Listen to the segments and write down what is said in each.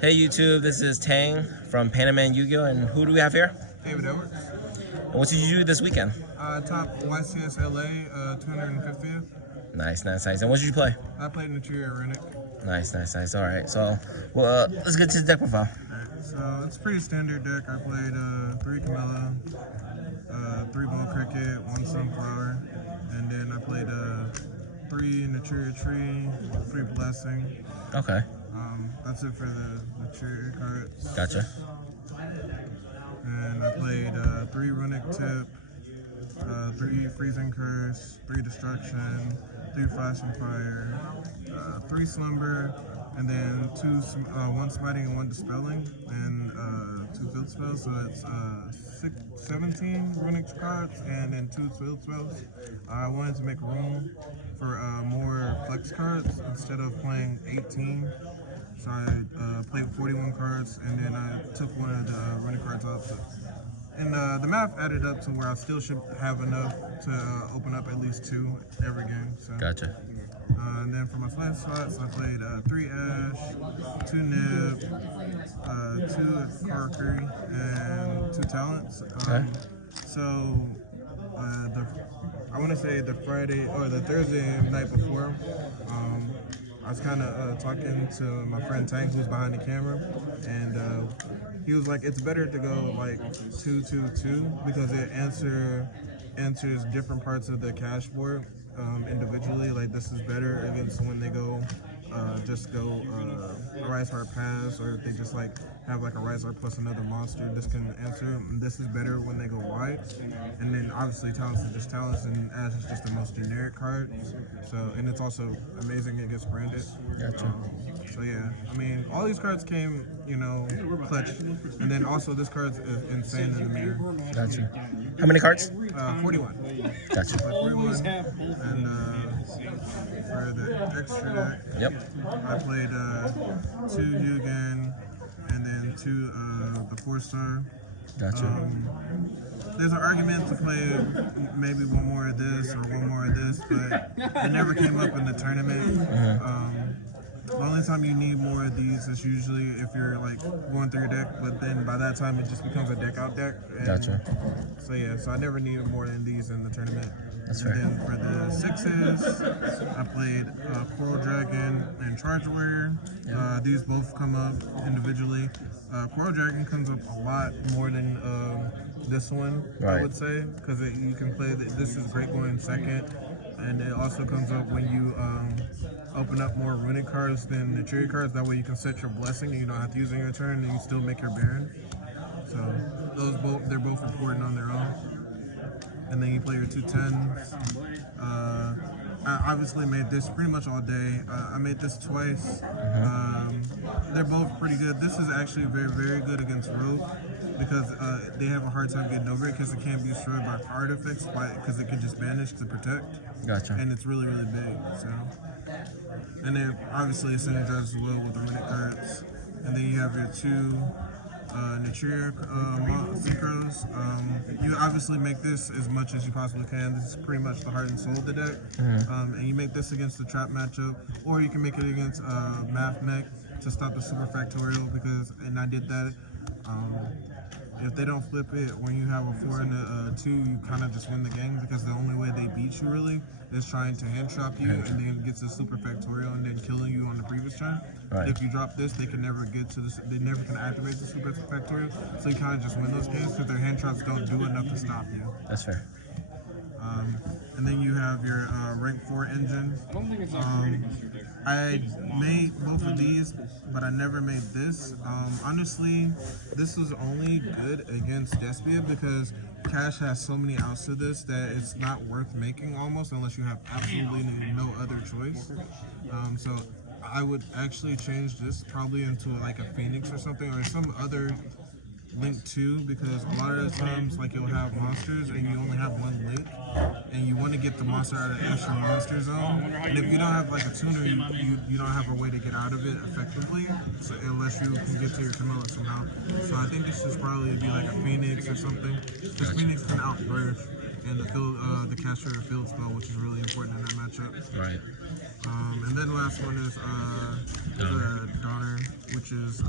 Hey YouTube, this is Tang from Panaman Yu-Gi-Oh! And who do we have here? David Edwards. And what did you do this weekend? Top YCS LA, 250th. Nice. And what did you play? I played Naturia, Runick. Nice. All right, so well, let's get to the deck profile. Alright, so it's a pretty standard deck. I played 3 Camilla, 3 Ball Cricket, 1 Sunflower, and then I played 3 Naturia Tree, 3 Blessing. Okay. That's it for the Naturia cards. Gotcha. And I played 3 Runick Tip, 3 Freezing Curse, 3 Destruction, 3 Flashing Fire, 3 Slumber, and then 1 Smiting and 1 Dispelling, and 2 Field Spells. So it's 17 Runick cards and then 2 Field Spells. I wanted to make room for more flex cards instead of playing 18. So I played 41 cards, and then I took one of the Runick cards off. And the math added up to where I still should have enough to open up at least 2 every game. So. Gotcha. And then for my flat slots, I played 3 Ash, 2 Nib, 2 Karkuri, and 2 Talents. Okay. So I want to say the Friday or the Thursday night before, I was kind of talking to my friend Tank, who's behind the camera, and he was like, it's better to go like 2-2-2 because it answers different parts of the cash board individually. Like this is better against when they go just go Rise Heart Pass, or if they just like have like a Rise Heart plus another monster, this can answer. This is better when they go wide. And then obviously Talents is just Talents, and Ash is just the most generic card. So, and it's also amazing it gets branded. Gotcha. So yeah, I mean, all these cards came, you know, clutch. And then also this card's insane in the mirror. Gotcha. How many cards? 41. Gotcha. 41. And for the extra deck, Yep. I played 2 Yugen, and then 2 the 4-star. Gotcha. There's an argument to play maybe 1 more of this or 1 more of this, but it never came up in the tournament. The only time you need more of these is usually if you're like going through your deck, but then by that time it just becomes a deck out deck. And Gotcha. so yeah, so I never needed more than these in the tournament. That's and fair. then for the 6s, I played Coral Dragon and Charge Warrior. These both come up individually. Coral Dragon comes up a lot more than this one, Right. I would say, because you can play this is great going second, and it also comes up when you open up more Runick cards than the Naturia cards. That way you can set your Blessing and you don't have to use it in your turn, and you still make your Baron. So they're both important on their own. And then you play your 2 10s. I obviously made this pretty much all day. I made this twice. They're both pretty good. This is actually very good against Rogue because they have a hard time getting over it because it can't be destroyed by artifacts because it can just banish to protect. Gotcha. And it's really big. So, and then obviously it synergizes well with the Runick cards. And then you have your 2 Naturia synchros. You obviously make this as much as you possibly can. This is pretty much the heart and soul of the deck. And you make this against the trap matchup, or you can make it against Math Mech to stop the super factorial, and I did that. If they don't flip it, when you have a 4 and a 2, you kind of just win the game, because the only way they beat you really is trying to hand trap you and then gets a super factorial and then killing you on the previous turn. Right. If you drop this, they can never get to this. They never can activate the super factorial, so you kind of just win those games because their hand traps don't do enough to stop you. That's fair. And then you have your rank 4 engine. I made both of these, but I never made this. Honestly, this was only good against Despia because Cash has so many outs to this that it's not worth making almost unless you have absolutely no other choice. So I would actually change this probably into like a Phoenix or something, or some other link 2, because a lot of the times like you'll have monsters and you only have 1 link, and you want to get the monster out of the extra monster zone, and if you don't have like a tuner, you don't have a way to get out of it effectively, so unless you can get to your Camilla somehow. So I think this should probably be like a Phoenix or something, because Phoenix can outburst and the caster field spell, which is really important in that matchup. Right. And then the last one is the Donner, which is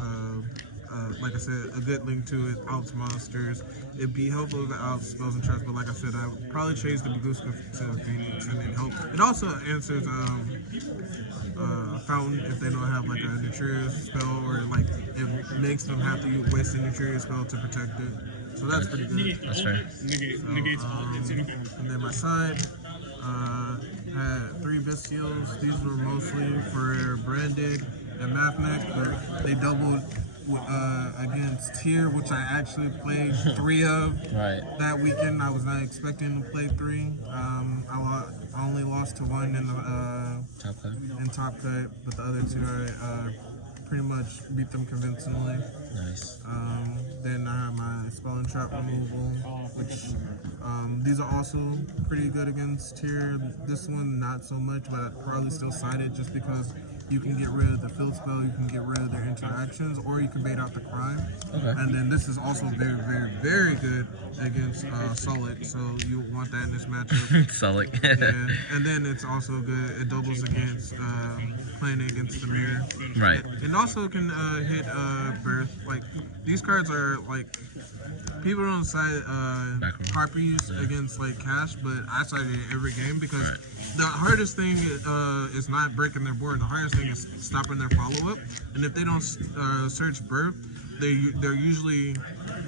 like I said, a good link to it. Outs monsters. It'd be helpful if it outs spells and traps, but like I said, I would probably change the Baguska to Phoenix and then help. It also answers Fountain if they don't have like a Naturia spell, or like it makes them have to waste a Naturia spell to protect it. So that's pretty good. That's fair. And then my side had 3 Bestials. These were mostly for Branded and Mathmech, but they doubled against Tier, which I actually played 3 of that weekend. I was not expecting to play 3. I only lost to 1 in the top cut, but the other 2 I pretty much beat them convincingly. Nice. Then I have my spell and trap removal, which these are also pretty good against Tier. This one not so much, but I'd probably still side it just because you can get rid of the field spell, you can get rid of their interactions, or you can bait out the crime. Okay. And then this is also very, very, very good against Sulic, so you want that in this matchup. Sulic. Yeah. And then it's also good, it doubles against playing against the mirror. Right. It also can hit Birth. Like, these cards are like, people don't side Harpies against like Cash, but I side it every game because the hardest thing is not breaking their board. The hardest thing is stopping their follow-up. And if they don't search Birth, they're usually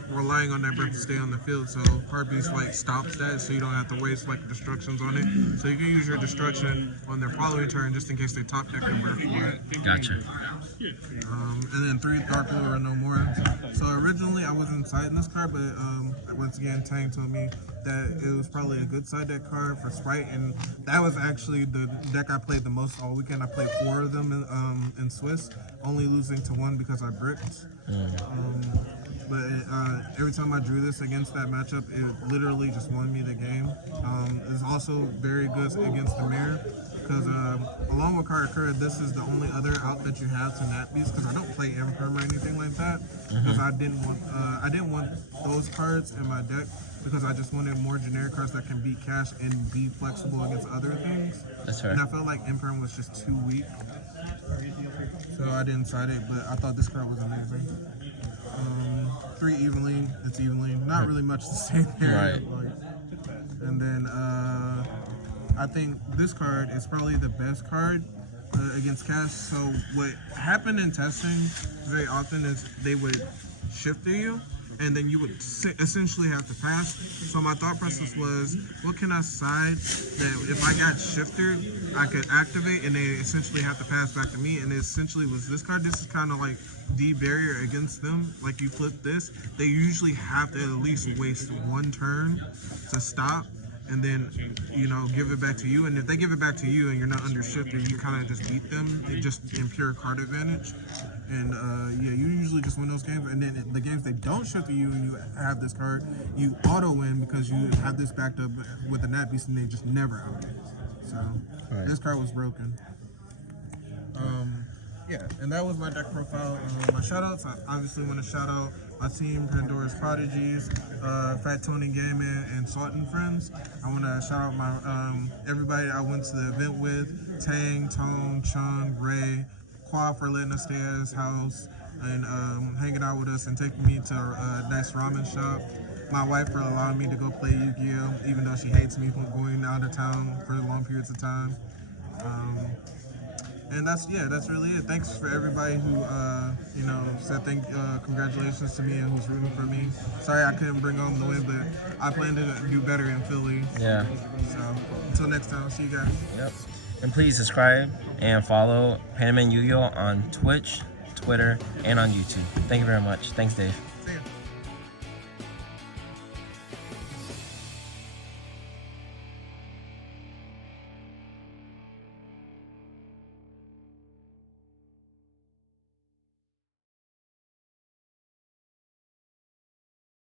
relying on that Birth to stay on the field. So Harpies like stops that, so you don't have to waste like destructions on it. So you can use your destruction on their following turn just in case they top deck their Birth for it. Gotcha. And then 3 Dark Blue or no more. So originally I wasn't siding this card, but once again Tang told me that it was probably a good side deck card for Sprite, and that was actually the deck I played the most all weekend. I played 4 of them in Swiss, only losing to 1 because I bricked. But every time I drew this against that matchup, it literally just won me the game. It's also very good against the mirror, because along with Karakura, this is the only other out that you have to Nat Beast, because I don't play Imperm or anything like that, because I didn't want those cards in my deck, because I just wanted more generic cards that can beat Cash and be flexible against other things. That's right. And I felt like Imperm was just too weak, so I didn't side it, but I thought this card was amazing. 3 Evening, it's Evening, not really much to say there. Right. And then I think this card is probably the best card against Cash. So what happened in testing very often is they would shifter you, and then you would essentially have to pass. So my thought process was, what can I side that if I got shifted, I could activate, and they essentially have to pass back to me. And it essentially was this card. This is kind of like the barrier against them. Like, you flip this, they usually have to at least waste 1 turn to stop, and then, you know, give it back to you. And if they give it back to you and you're not under shifter, you kind of just beat them. It just in pure card advantage. And yeah, you usually just win those games. And then the games they don't shifter you and you have this card, you auto win because you have this backed up with a Nat Beast, and they just never out. So this card was broken. Yeah, and that was my deck profile. My shout-outs, I obviously want to shout out my team, Pandora's Prodigies, Fat Tony Gaming, and Salt and Friends. I want to shout out my everybody I went to the event with: Tang, Tone, Chung, Ray, Quad for letting us stay at his house and hanging out with us and taking me to a nice ramen shop. My wife for allowing me to go play Yu-Gi-Oh, even though she hates me for going out of town for long periods of time. And that's really it. Thanks for everybody who you know, said congratulations to me and who's rooting for me. Sorry I couldn't bring on the win, but I plan to do better in Philly. Yeah. So until next time, see you guys. Yep. And please subscribe and follow Panaman Yu-Gi-Oh on Twitch, Twitter, and on YouTube. Thank you very much. Thanks, Dave.